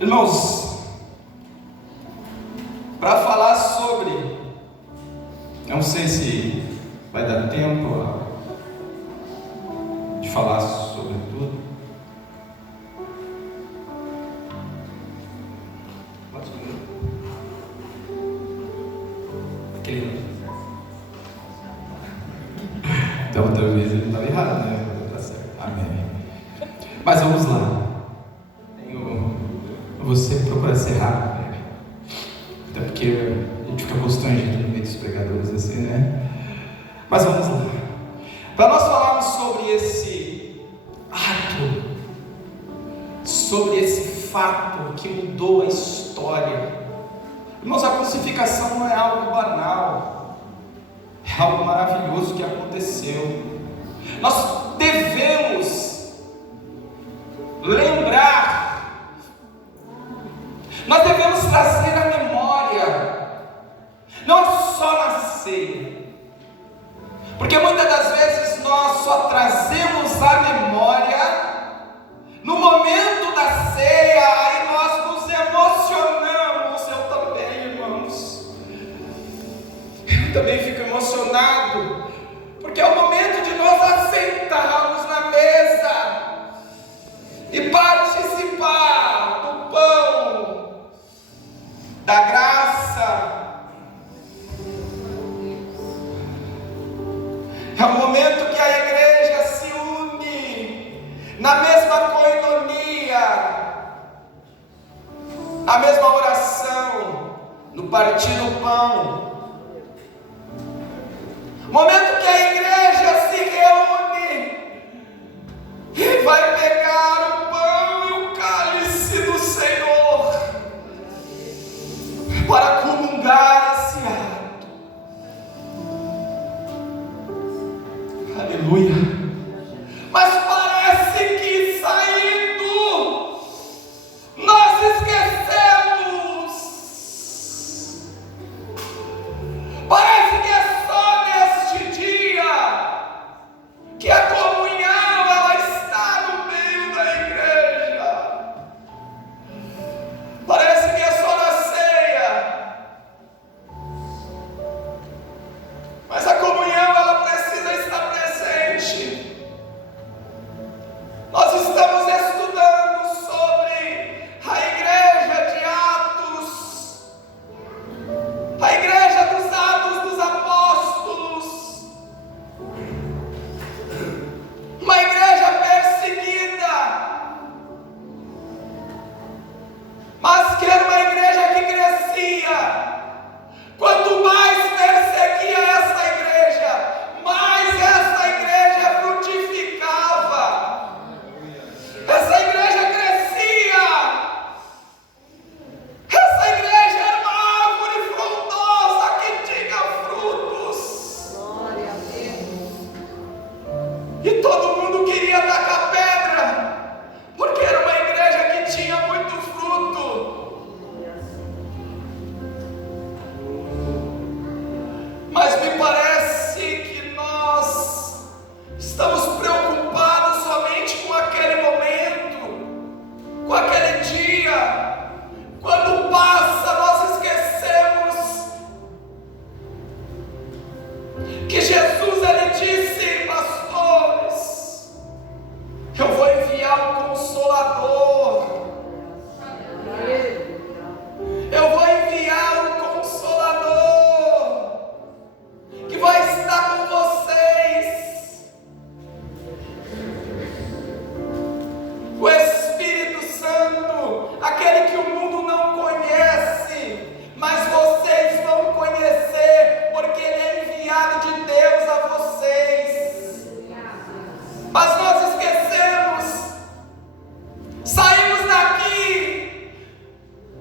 Irmãos, para falar sobre, não sei se vai dar tempo de falar sobre tudo. Então, outra vez ele estava errado, né? Tá certo. Amém. Mas vamos lá. Você procura ser rápido, né? Até porque a gente fica constrangido no meio dos pregadores assim, né? Mas vamos lá. Para nós falarmos sobre esse ato, sobre esse fato que mudou a história. Irmãos, a crucificação não é algo banal, é algo maravilhoso que aconteceu. Nós devemos lembrar, nós devemos trazer à memória, não só na ceia, porque muitas das vezes nós só trazemos à memória no momento da ceia, aí nós nos emocionamos. Eu também, irmãos, eu também fico emocionado, porque é o momento de nós assentarmos na mesa e participar do pão da graça. É o momento que a igreja se une na mesma coinonia, na mesma oração, no partir do pão. Momento que a igreja se reúne e vai pegar o pão e o cálice do Senhor para comungar esse ato. Aleluia. Mas parece que saindo nós esquecemos. Parece que é só neste dia que a comunhão ela está no meio da igreja. Parece que é só na ceia. Mas a comunhão ela precisa estar presente. Nós estamos estudando sobre a igreja de Atos, a igreja dos Atos dos Apóstolos, uma igreja perseguida, mas que era uma igreja que crescia. Quanto mais perseguia essa igreja, mais essa igreja frutificava. Essa igreja crescia. Essa igreja era uma árvore frondosa que tinha frutos. Glória a Deus. E todo mundo queria tacar pedra, porque era uma igreja que tinha muito fruto. Mas me parece que nós estamos preocupados somente com aquele momento, com aquele dia. Quando passa, nós esquecemos que Jesus ele disse, pastores, eu vou enviar o Consolador. Eu vou enviar o Consolador que vai estar com vocês. O Espírito Santo, aquele que o mundo não conhece, mas vocês vão conhecer, porque ele é enviado de Deus a vocês. Mas nós esquecemos, saímos daqui,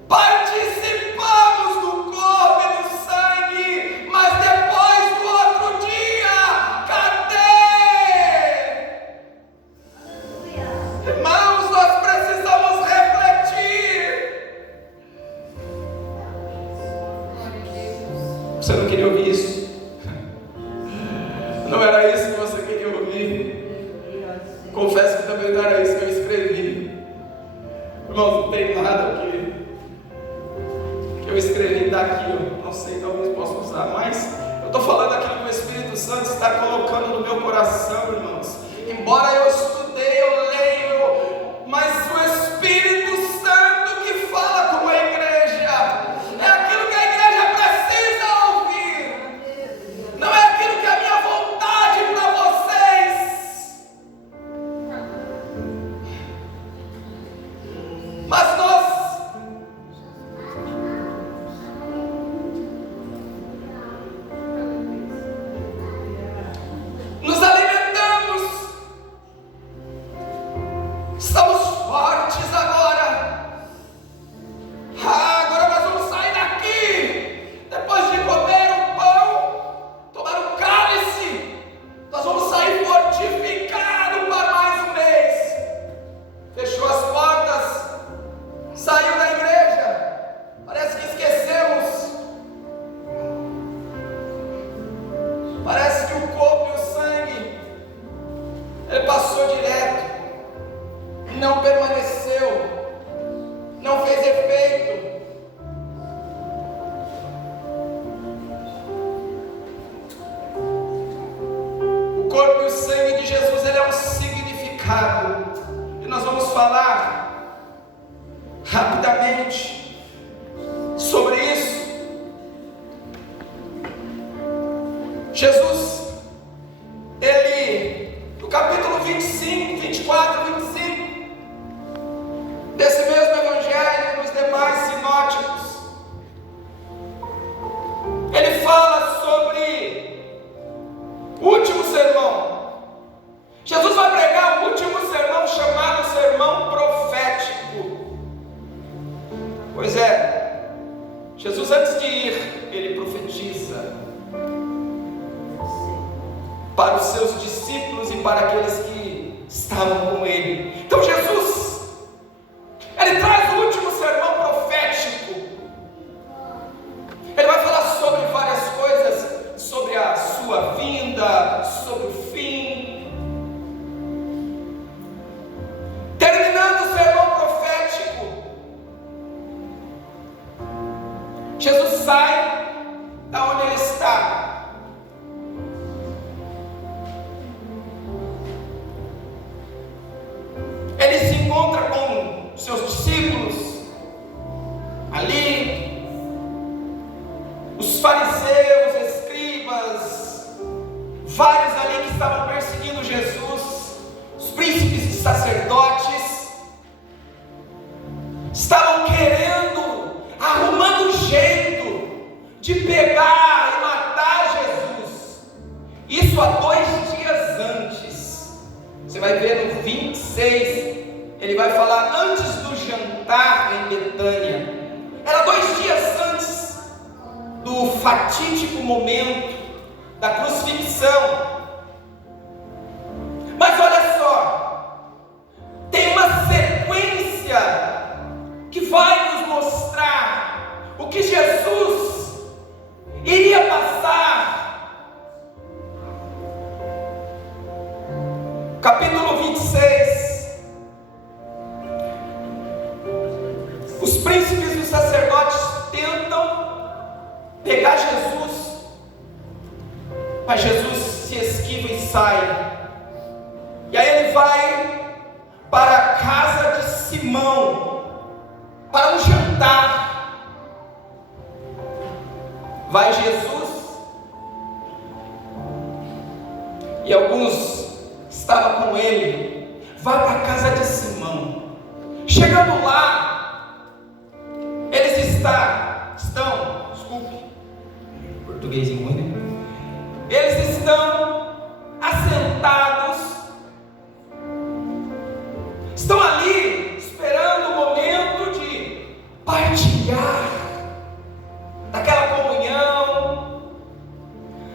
participamos do corpo e do sangue, mas depois do outro dia, cadê? Irmãos, nós precisamos refletir. Você não queria ouvir isso? Não era isso que você queria ouvir? Confesso que também não era isso que eu escrevi. Irmãos, não tem nada que eu escrevi daqui, eu não sei, talvez possa usar, mas eu estou falando aquilo que o Espírito Santo está colocando no meu coração, irmãos. Embora eu estudei, eu leio, mas o Espírito Santo que fala com a igreja é aquilo que a igreja precisa ouvir, não é aquilo que é a minha vontade para vocês. Mas nós nos alimentamos, estamos fortes agora. Agora nós vamos sair daqui, depois de comer o pão, tomar o cálice, nós vamos sair fortificados para mais um mês. Fechou as portas, saiu da igreja, parece que esquecemos. Parece que o corpo e o sangue, ele passou direto, não permaneceu, não fez efeito. O corpo e o sangue de Jesus, ele é um significado, e nós vamos falar rapidamente sobre isso. Jesus, ele, no capítulo 25, 24, 25, desse mesmo evangelho, nos demais sinóticos, ele fala sobre o último sermão. Jesus vai pregar o último sermão, chamado sermão profético. Pois é, Jesus, antes de ir, ele profetiza para os seus discípulos e para aqueles que estavam com ele. Então Jesus, ele traz o último sermão profético. Ele vai falar sobre várias coisas, sobre a sua vinda, sobre o fim. Terminando o sermão profético, Jesus sai da onde ele está. Ele se encontra com seus discípulos ali, os fariseus, escribas, vários ali que estavam perseguindo Jesus, os príncipes e sacerdotes, estavam arrumando um jeito de pegar e matar Jesus. Isso há 2 dias antes. Você vai ver no 26, ele vai falar antes do jantar em Betânia. Era 2 dias antes do fatídico momento da crucifixão. Mas olha só, tem uma sequência que vai nos mostrar o que Jesus iria passar. Capítulo 26. Os príncipes e os sacerdotes tentam pegar Jesus, mas Jesus se esquiva e sai. E aí ele vai para a casa de Simão para um jantar. Vai Jesus e alguns estavam com ele. Vai para a casa de Simão. Chegando lá, eles estão, desculpe, português em ruim, né? Eles estão assentados, estão ali esperando o momento de partilhar daquela comunhão.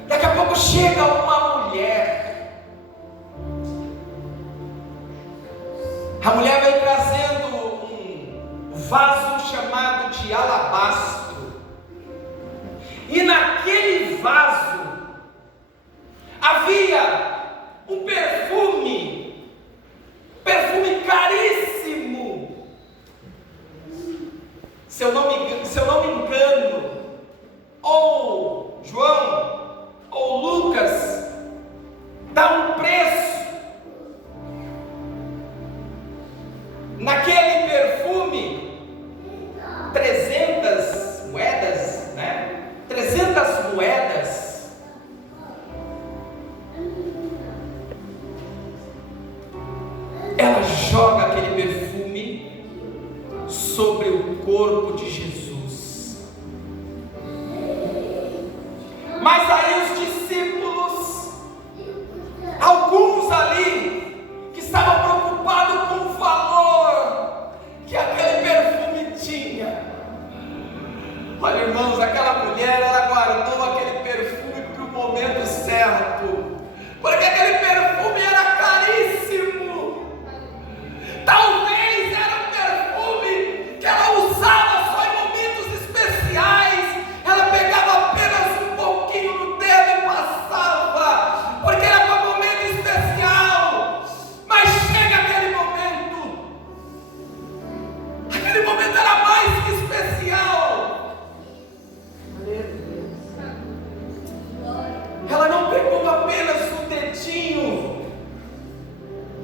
Daqui a pouco chega uma mulher. A mulher vem trazendo um vaso chamado de alabastro, e naquele vaso havia um perfume caríssimo,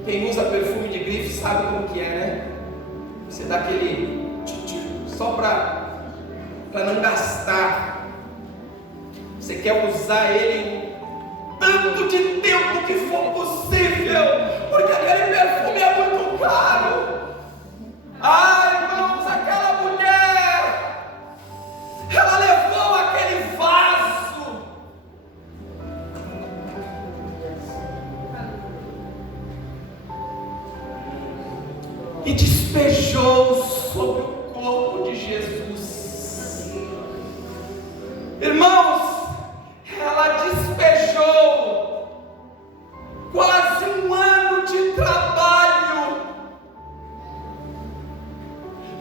Quem usa perfume de grife sabe como que é, né? Você dá aquele só para não gastar. Você quer usar ele tanto de tempo que for possível, porque aquele perfume é muito caro. Ai, irmãos, aquela mulher, ela levou aquele vaso e despejou sobre o corpo de Jesus. Irmãos, ela despejou quase um ano de trabalho,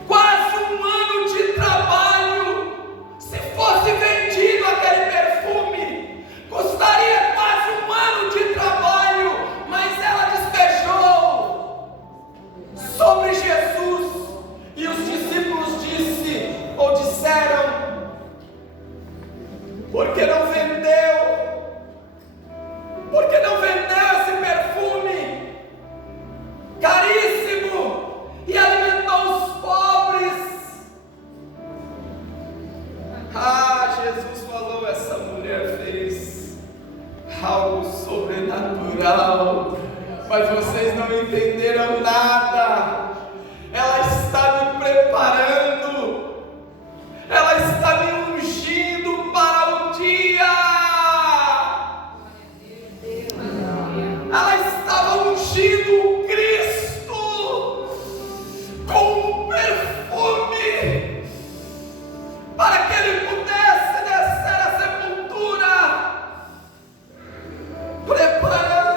quase um ano de trabalho. Se fosse vendido aquele perfume, custaria quase um ano de trabalho, mas ela despejou sobre Jesus. E os discípulos disseram: porque não vendeu? Porque não vendeu esse perfume caríssimo e alimentou os pobres? Ah, Jesus falou: essa mulher fez algo sobrenatural, mas vocês não entenderam nada. Ela está me preparando, ela está me ungindo para o dia. Ela estava ungindo o Cristo com um perfume para que ele pudesse descer à sepultura, preparando.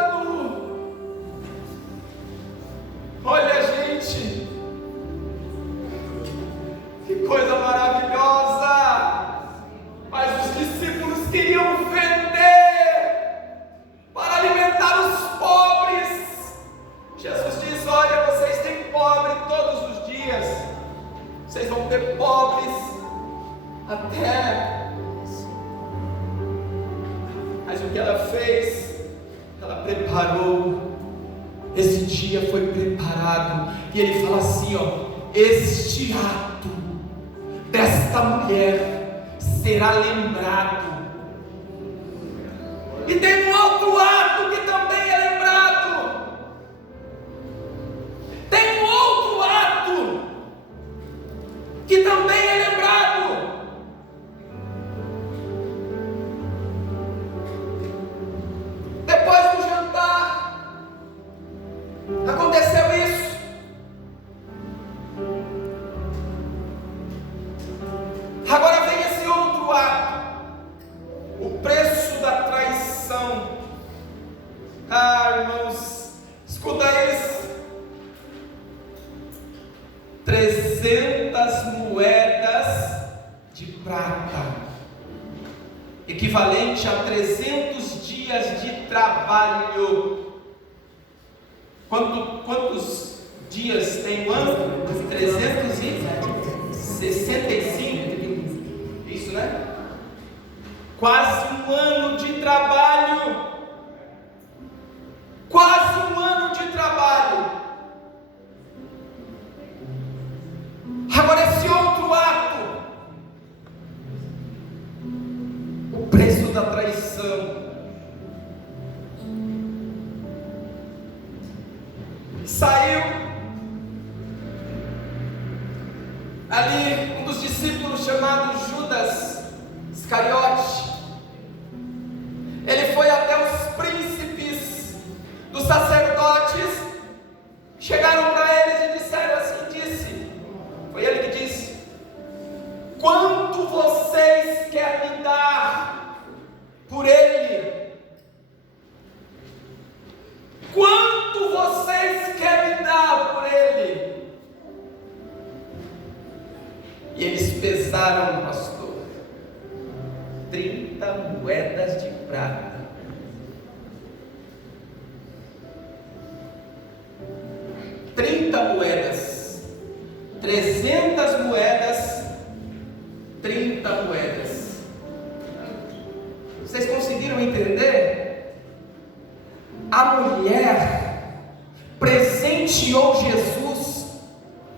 Olha, gente, que coisa maravilhosa! Mas os discípulos queriam vender para alimentar os pobres. Jesus diz: olha, vocês têm pobre todos os dias, vocês vão ter pobres até. Mas o que ela fez? Ela preparou. Esse dia foi preparado. E ele fala assim, ó: este ato desta mulher será lembrado. E tem um outro ato que também é lembrado. Tem um outro ato que também é lembrado. Depois do jantar, aconteceu isso. Agora vem esse outro ato, o preço da traição. Ah, irmãos, escuta isso: 300 moedas de prata, equivalente a 300 dias de trabalho. Quantos dias tem um ano? 365. Isso, né? Quase um ano de trabalho. Quase um ano de trabalho. Agora esse outro ato, o preço da traição. Saiu ali um dos discípulos chamado Judas Iscariote. Ele foi até os príncipes dos sacerdotes, chegaram para eles e disseram assim, foi ele que disse: quanto vocês querem me dar por ele? Quanto vocês querem dar por ele? E eles pesaram, pastor, 30 moedas de prata. 30 moedas, 300 moedas, 30 moedas. Vocês conseguiram entender? A mulher presenteou Jesus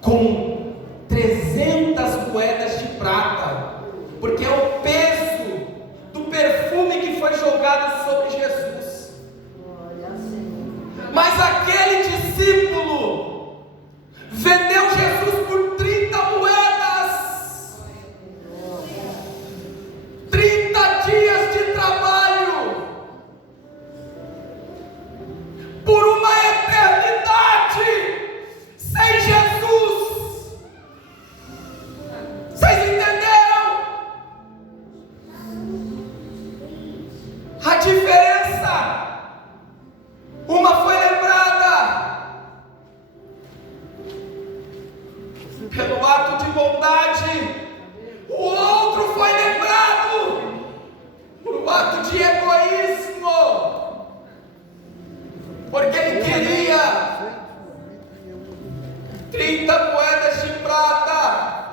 com 300 moedas de prata, porque é o peso do perfume que foi jogado sobre Jesus. Mas aquele discípulo vendeu Jesus por 30 moedas, 30 dias de trabalho, por uma eternidade sem Jesus. Vocês entenderam a diferença? Uma foi lembrada pelo ato de bondade, o outro foi lembrado por um ato de egoísmo, porque ele queria 30 moedas de prata,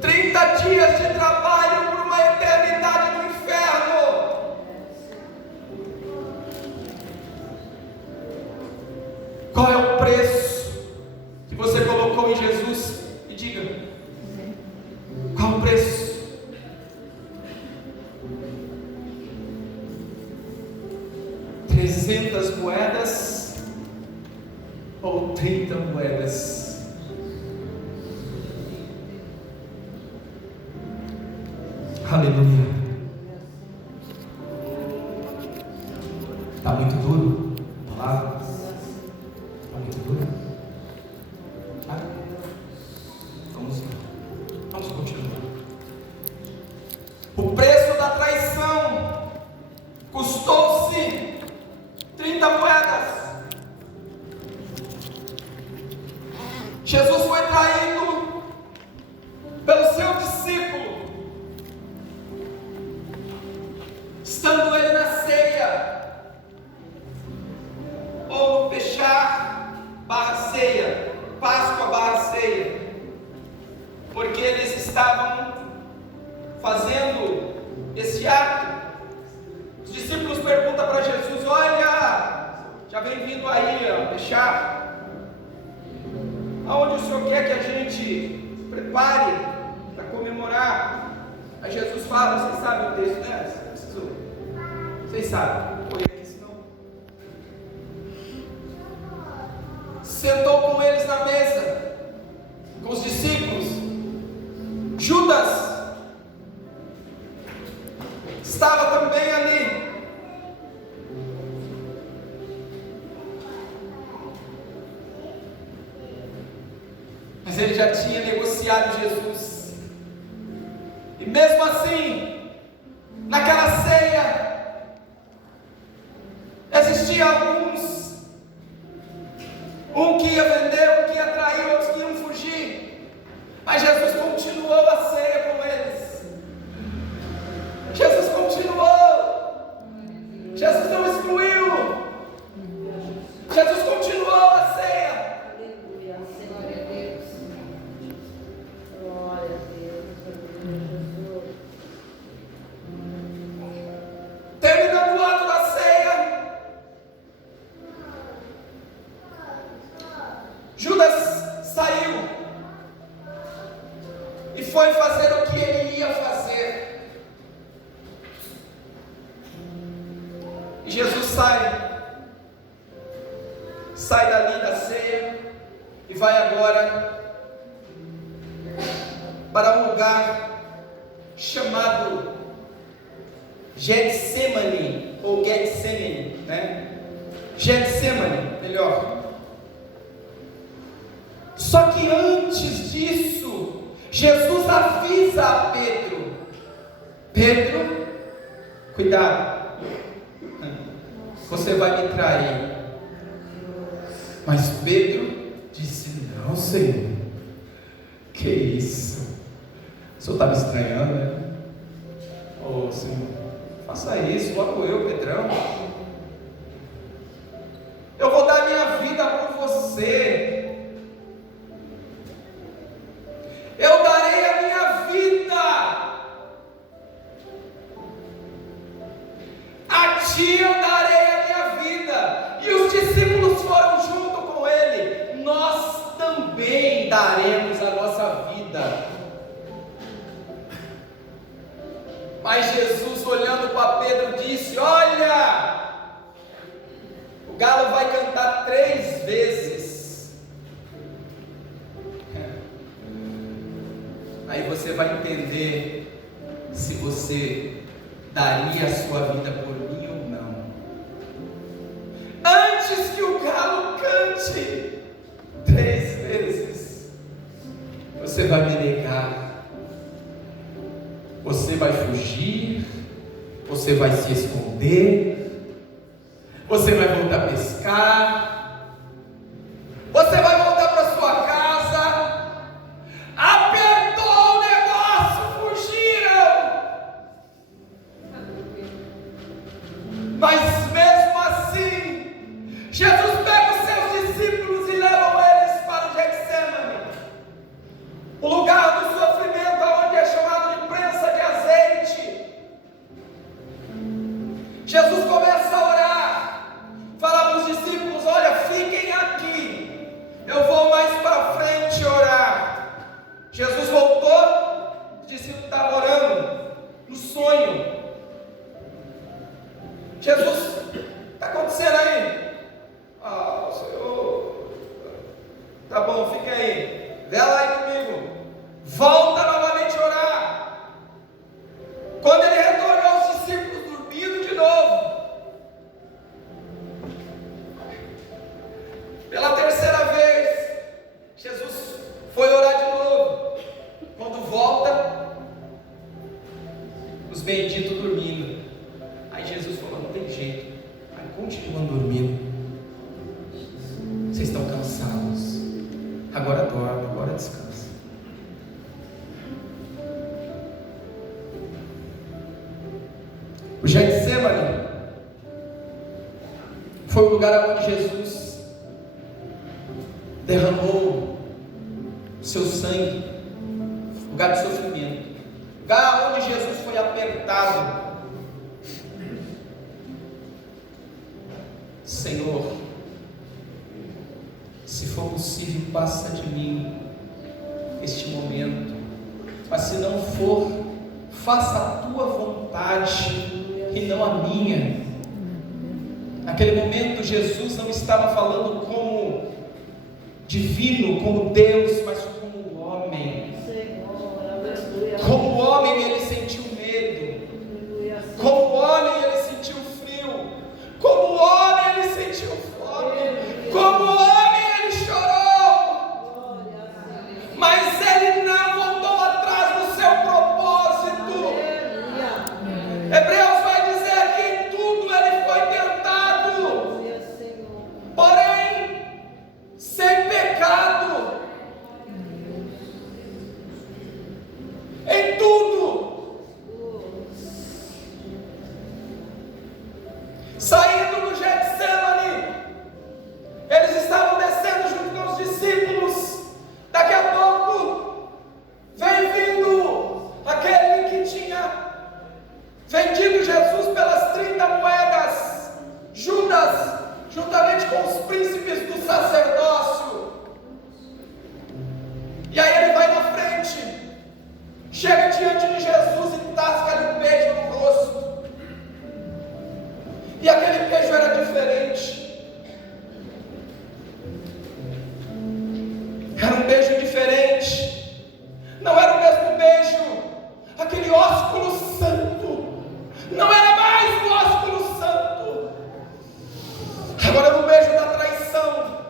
30 dias de trabalho por uma eternidade no inferno. Qual é o preço que você colocou em Jesus? Me diga. Qual o preço? $300 moedas ou 30 moedas? Aleluia. Está muito duro a palavra? Está muito duro? Tá? Vamos continuar. O preço da traição custou-se 30 moedas. Jesus foi traído pelo seu discículo, estando ele na ceia, ou fechar barra ceia, Páscoa barra ceia, porque eles estavam fazendo esse ato. Os discípulos perguntam para Jesus: olha, já vem vindo aí, fechar. Aonde o Senhor quer que a gente prepare para comemorar? Aí Jesus fala, vocês sabem o texto, né? Vocês sabem. Foi aqui, senão. Sentou com eles na mesa, com os discípulos. Judas estava também ali. Mas ele já tinha negociado Jesus. E mesmo assim, naquela ceia, existia alguns, um que ia vender, um que ia trair, outros que iam fugir. Mas Jesus continuou a ceia com eles. Jesus continuou. Jesus não excluiu. Jesus continuou a ceia. Terminando o ato da ceia, Judas saiu e foi fazer o que ele ia fazer. E Jesus sai dali da ceia e vai agora para um lugar chamado Getsemane, ou Getsemane, né? Getsemane, melhor. Só que antes disso, Jesus avisa a Pedro: Pedro, cuidado, você vai me trair. Mas Pedro disse: não, Senhor, que isso? O Senhor está me estranhando, né? Ô, Senhor, faça isso, logo eu, Pedrão. Eu vou dar minha vida por você. Eu darei a minha vida. A ti eu darei a minha vida. E o daremos a nossa vida? Mas Jesus, olhando para Pedro, disse: olha, o galo vai cantar 3 vezes. Aí você vai entender se você daria a sua vida por mim ou não. Antes que o galo cante 3 vezes, você vai me negar. Você vai fugir, você vai se esconder, você vai voltar a pescar, você vai voltar para sua casa. Apertou o negócio, fugiram. Mas mesmo assim, Jesus pega os seus discípulos e leva eles para o Getsemane, o lugar do sofrimento, onde é chamado de prensa de azeite. Jesus começa a orar, fala para os discípulos: olha, fiquem aqui, eu vou mais para frente orar. Jesus voltou, os discípulos estavam orando no sonho. Jesus, está acontecendo aí? Ah, Senhor, tá bom, fica aí, vela aí comigo. Volta novamente a orar. Quando ele retornou, os discípulos dormindo de novo. Pela 3ª vez, Jesus foi orar de novo. Quando volta, os benditos dormindo. Aí Jesus falou: não tem jeito. Aí continuam dormindo. Vocês estão cansados. Agora dorme, agora descansa. O Getsemane foi o lugar onde Jesus derramou o seu sangue, lugar de sofrimento, lugar onde Jesus foi apertado. Senhor, se for possível, passa de mim este momento, mas se não for, faça a tua vontade e não a minha. Naquele momento, Jesus não estava falando como divino, como Deus, mas como homem. Como homem, ele sentiu medo. Como homem, ele sentiu frio. Como homem, ele sentiu fome. Como homem, ele chorou. Mas ele não voltou atrás do seu propósito. Hebreus vai dizer que em tudo ele foi tentado, porém sem pecado. Em tudo. Saindo do Getsemane, eles estavam descendo junto com os discípulos. Daqui a pouco vem vindo aquele que tinha vendido Jesus pelas 30 moedas, Judas, juntamente com os príncipes do sacerdócio. E aí ele vai na frente, chega diante de Jesus e tasca-lhe um beijo no rosto. E aquele beijo era diferente. Era um beijo diferente. Não era o mesmo beijo. Aquele ósculo santo não era mais o ósculo santo. Agora era o beijo da traição.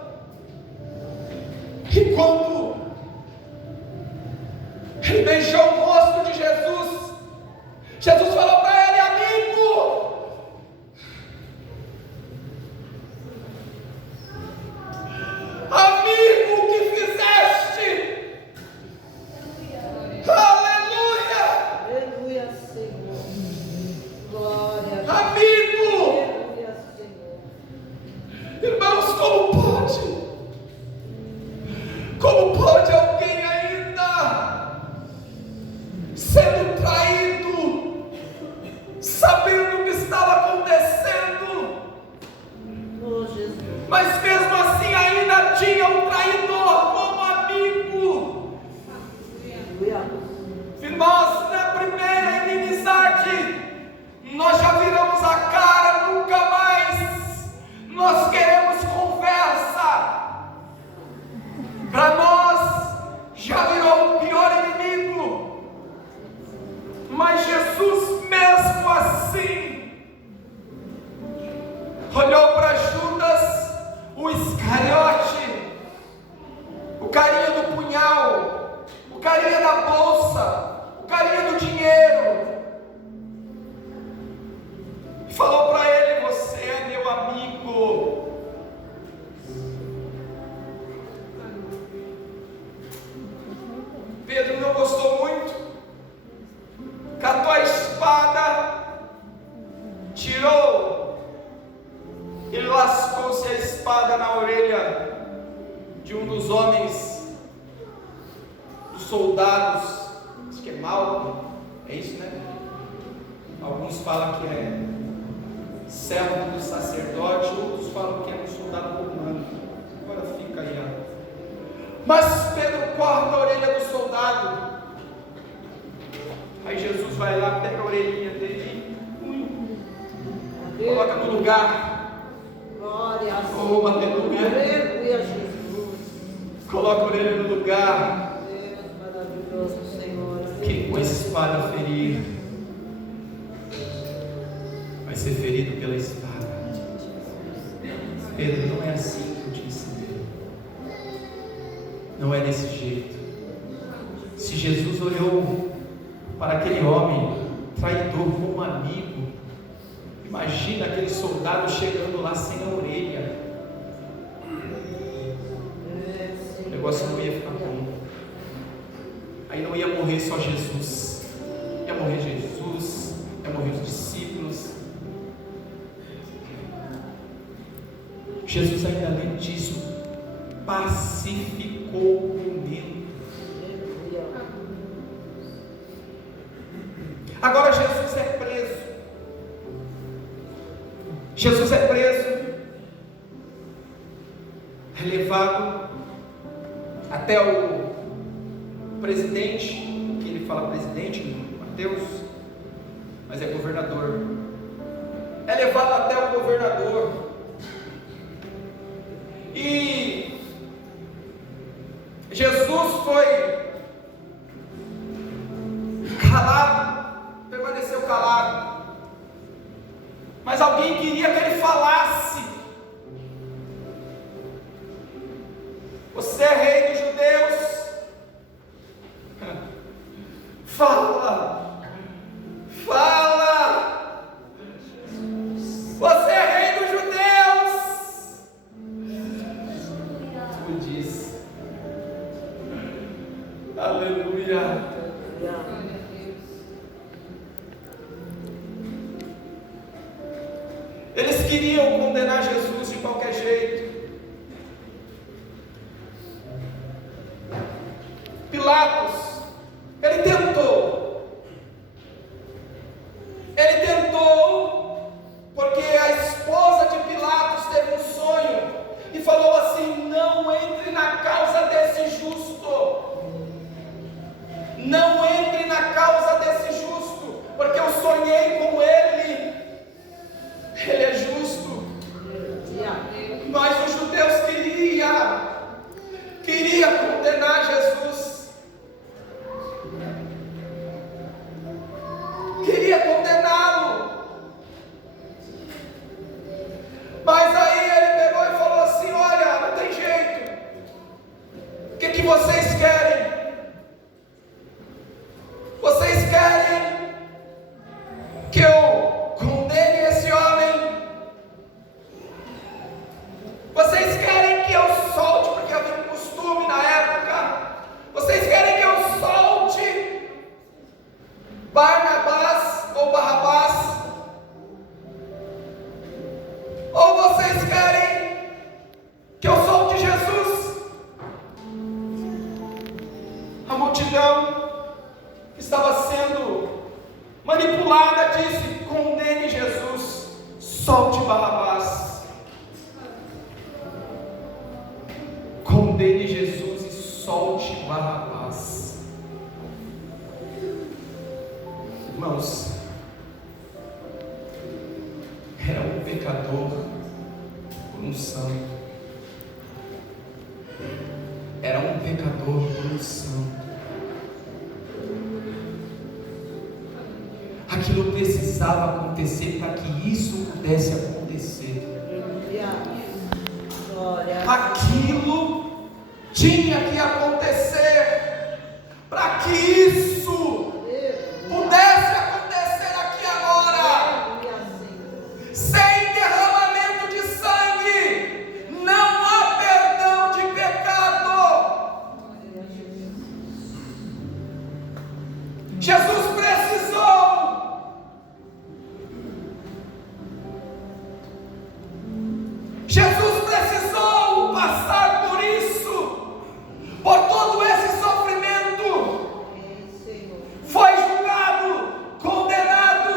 E quando ele beijou o rosto de Jesus, Jesus falou para ele: amigo, amigo, o que fizeste? Aleluia! Aleluia, Senhor. Glória. Amigo! Aleluia, Senhor. Irmãos, como pode alguém ainda sendo traído, sabendo o que estava acontecendo, Oh, Jesus. mas mesmo assim ainda tinha um traidor como amigo? da bolsa, o carinha do dinheiro, e falou para ele: você é meu amigo. Pedro não gostou muito, catou a espada, tirou e lascou-se a espada na orelha de um dos homens, dos soldados, acho que é Malco, é isso, né? Alguns falam que é servo do sacerdote, outros falam que é um soldado romano. Agora fica aí, ó. Mas Pedro corta a orelha do soldado. Aí Jesus vai lá, pega a orelhinha dele, coloca no lugar. Glória a Deus. Oh, aleluia. Aleluia, Jesus. Coloca a orelha no lugar. Deus maravilhoso, Senhor. Quem com a espada ferir vai ser ferido pela espada. Pedro, não é assim que eu te ensinei. Não é desse jeito. Se Jesus olhou para aquele homem traidor como um amigo, imagina aquele soldado chegando lá sem a orelha. O negócio não ia ficar bom. Aí não ia morrer só Jesus, ia morrer Jesus, ia morrer os discípulos. Jesus, ainda além disso, pacificou o medo. Agora Jesus é preso. Jesus é preso, é levado até o presidente, que ele fala presidente, Mateus, mas é governador. É levado até o governador. E Jesus foi calado, permaneceu calado, mas alguém queria que ele falasse. Você é rei dos judeus? Fala, fala. Você é rei dos judeus? Tu diz. Aleluia. Eles queriam condenar Jesus de qualquer jeito. Pilatos, ele tentou, porque a esposa de Pilatos teve um sonho e falou assim: não entre na causa desse justo, não entre na causa desse justo, porque eu sonhei com ele é justo. Mas os judeus queria condenar Jesus, queria condená-lo. Mas aí ele pegou e falou assim: olha, não tem jeito, o que vocês querem? Vocês querem que eu condene esse homem? Vocês querem que eu solte, porque havia um costume na época, vocês querem que eu solte Barnabás ou Barrabás? Ou vocês querem que eu solte Jesus? A multidão que estava sendo manipulada disse: condene Jesus, solte Barrabás. Condene Jesus e solte Barrabás. Irmãos, era um pecador por um santo. Era um pecador por um santo. Aquilo precisava acontecer para que isso pudesse acontecer. Aquilo tinha que acontecer para que isso pudesse acontecer aqui agora. Sem derramamento de sangue, não há perdão de pecado. Jesus precisou passar por isso, por todo esse sofrimento. Foi julgado, condenado.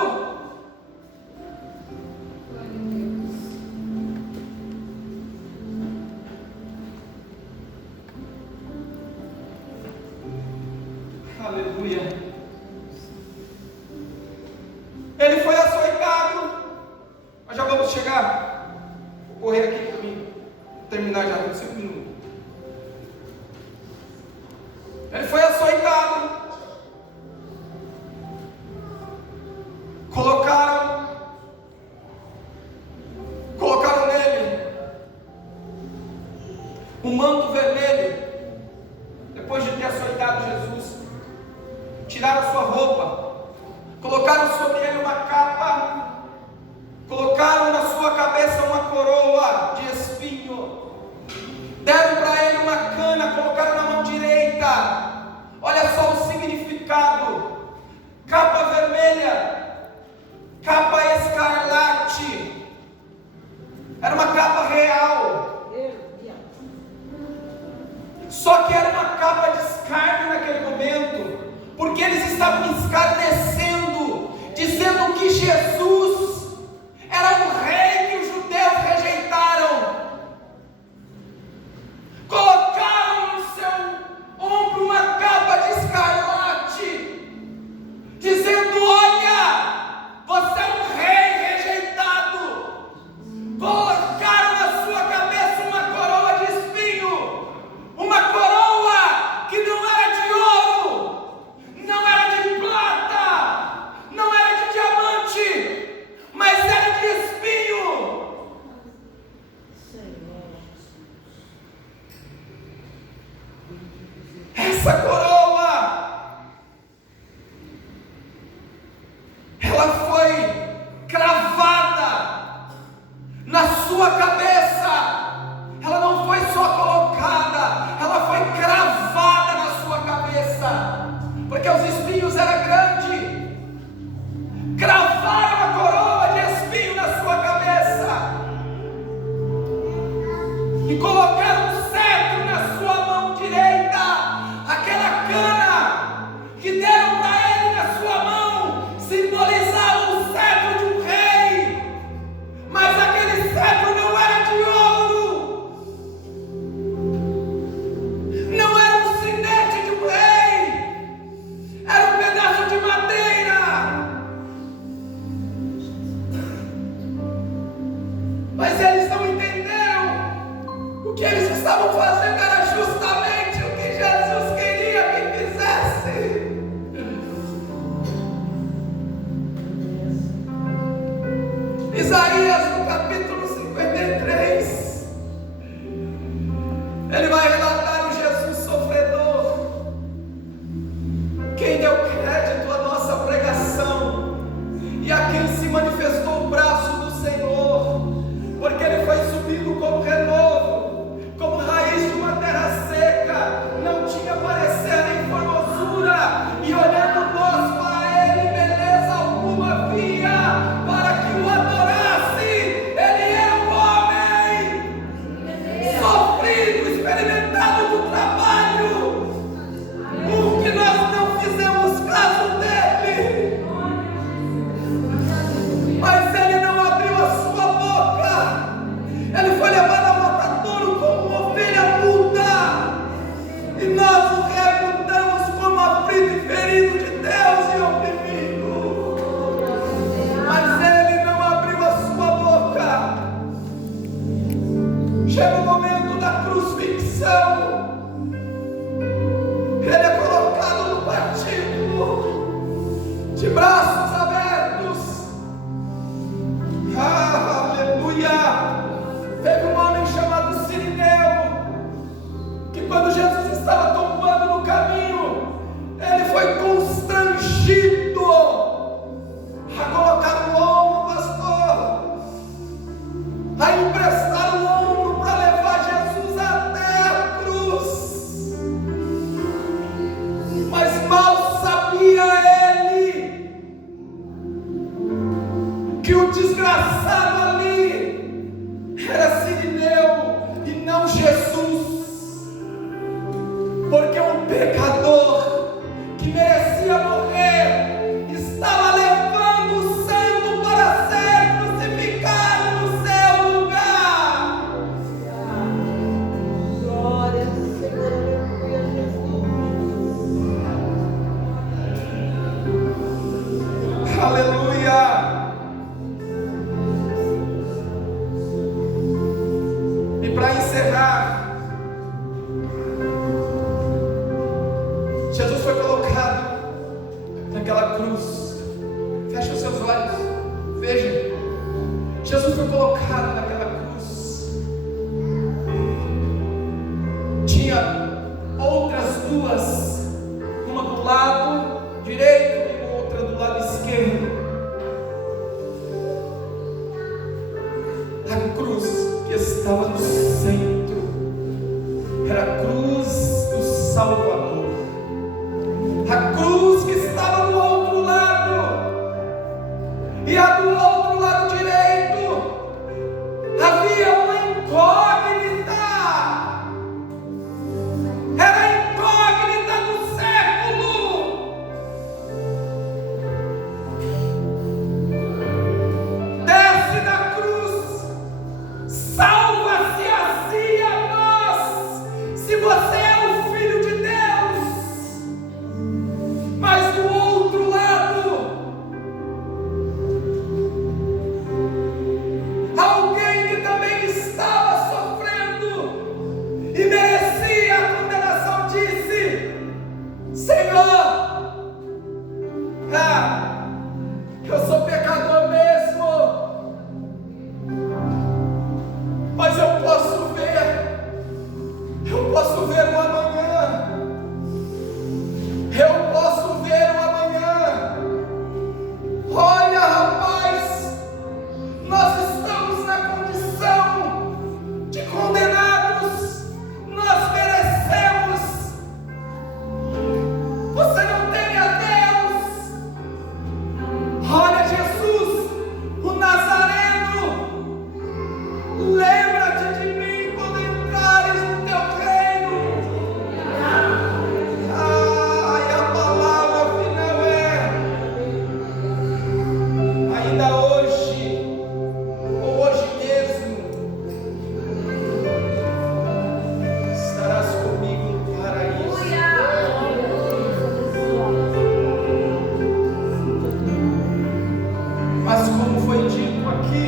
Aleluia. Ele foi açoitado. Nós já vamos chegar. Vou correr aqui para mim terminar já com 5 minutos. Ele foi açoitado. Colocaram nele um manto vermelho. Depois de ter açoitado Jesus, tiraram sua roupa, colocaram sobre ele uma capa, colocaram na sua cabeça uma coroa de espinho, deram para ele uma cana, colocaram na mão direita. Olha só o significado: capa vermelha, capa escarlate, era uma capa real. Só que era uma capa de escárnio naquele momento, porque eles estavam escarnecendo, dizendo que Jesus era um rei que os judeus rejeitaram. Colocaram no seu ombro uma capa de escarlate, dizendo: olha, você é um rei rejeitado. Colocaram na sua cabeça uma coroa de espinho, uma coroa que não era de ouro, não era de prata, não era de diamante, mas era de espinho. Essa coroa, ela foi cravada na sua cabeça. Ela não foi só colocada, ela foi cravada na sua cabeça, porque os espinhos eram grandes. Cravaram a coroa de espinho na sua cabeça e colocaram um cetro na sua mão direita. Aquela cana que deram para ele na sua mão simbolizava o cetro de um rei, mas aquele cetro não era de ouro, não era um sinete de um rei, era um pedaço de madeira. Mas eles não entenderam. O que eles estavam fazendo era justamente o que Jesus queria que fizesse. Isaías, no capítulo 53, ele vai relatar o Jesus sofredor. Quem deu crédito à nossa pregação e a quem se manifestou o braço do Senhor, porque ele foi subido como renovo, como raiz de uma terra seca, não tinha parecer nem formosura, e olhando nós para ele, beleza alguma havia, para que o adorasse. Ele era um homem sofrido, experimentado do trabalho, porque nós não fizemos caso dele, mas ele não abriu a sua boca. Ele foi levado ao matadouro como uma ovelha muda, e nós o reputamos como aflito e ferido de Deus e oprimido, mas ele não abriu a sua boca. Chega o momento da crucifixão, ele é colocado no patíbulo, de braços abertos. Aleluia! Teve um homem chamado Sirineu, que quando Jesus estava tombando no caminho, encerrar, Jesus foi colocado naquela cruz. Feche os seus olhos, veja. Jesus foi colocado naquela cruz. Tinha outras duas, uma do lado direito e outra do lado esquerdo. A cruz que estava no centro era a cruz do Salvador. A cruz que estava do outro lado, e a do outro lado direito havia uma incógnita. Era a incógnita do século. Desce da cruz, salva-se a si e a nós, se você é o Filho de Deus. Mas do outro lado, alguém que também estava sofrendo e merecia a condenação disse: Senhor, eu sou pecador mesmo, mas eu posso ver o amanhã. Eu posso ver o amanhã. Olha, rapaz, nós estamos na condição de condenados. Nós merecemos. Você não teme a Deus. Olha, Jesus, o Nazareno, lembra-te de mim quando entrares no teu reino. E a palavra final é: ainda hoje, ou hoje mesmo, estarás comigo no paraíso. Mas como foi dito aqui,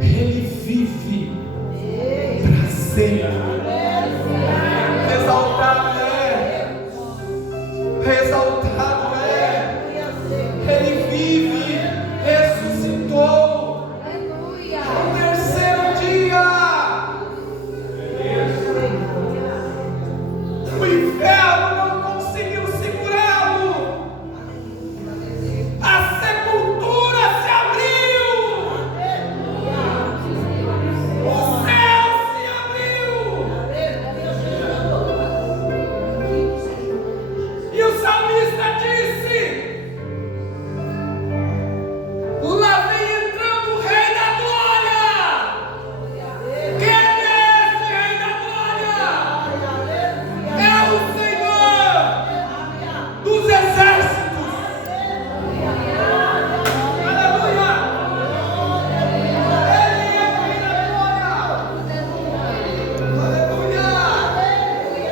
Ele vive para sempre.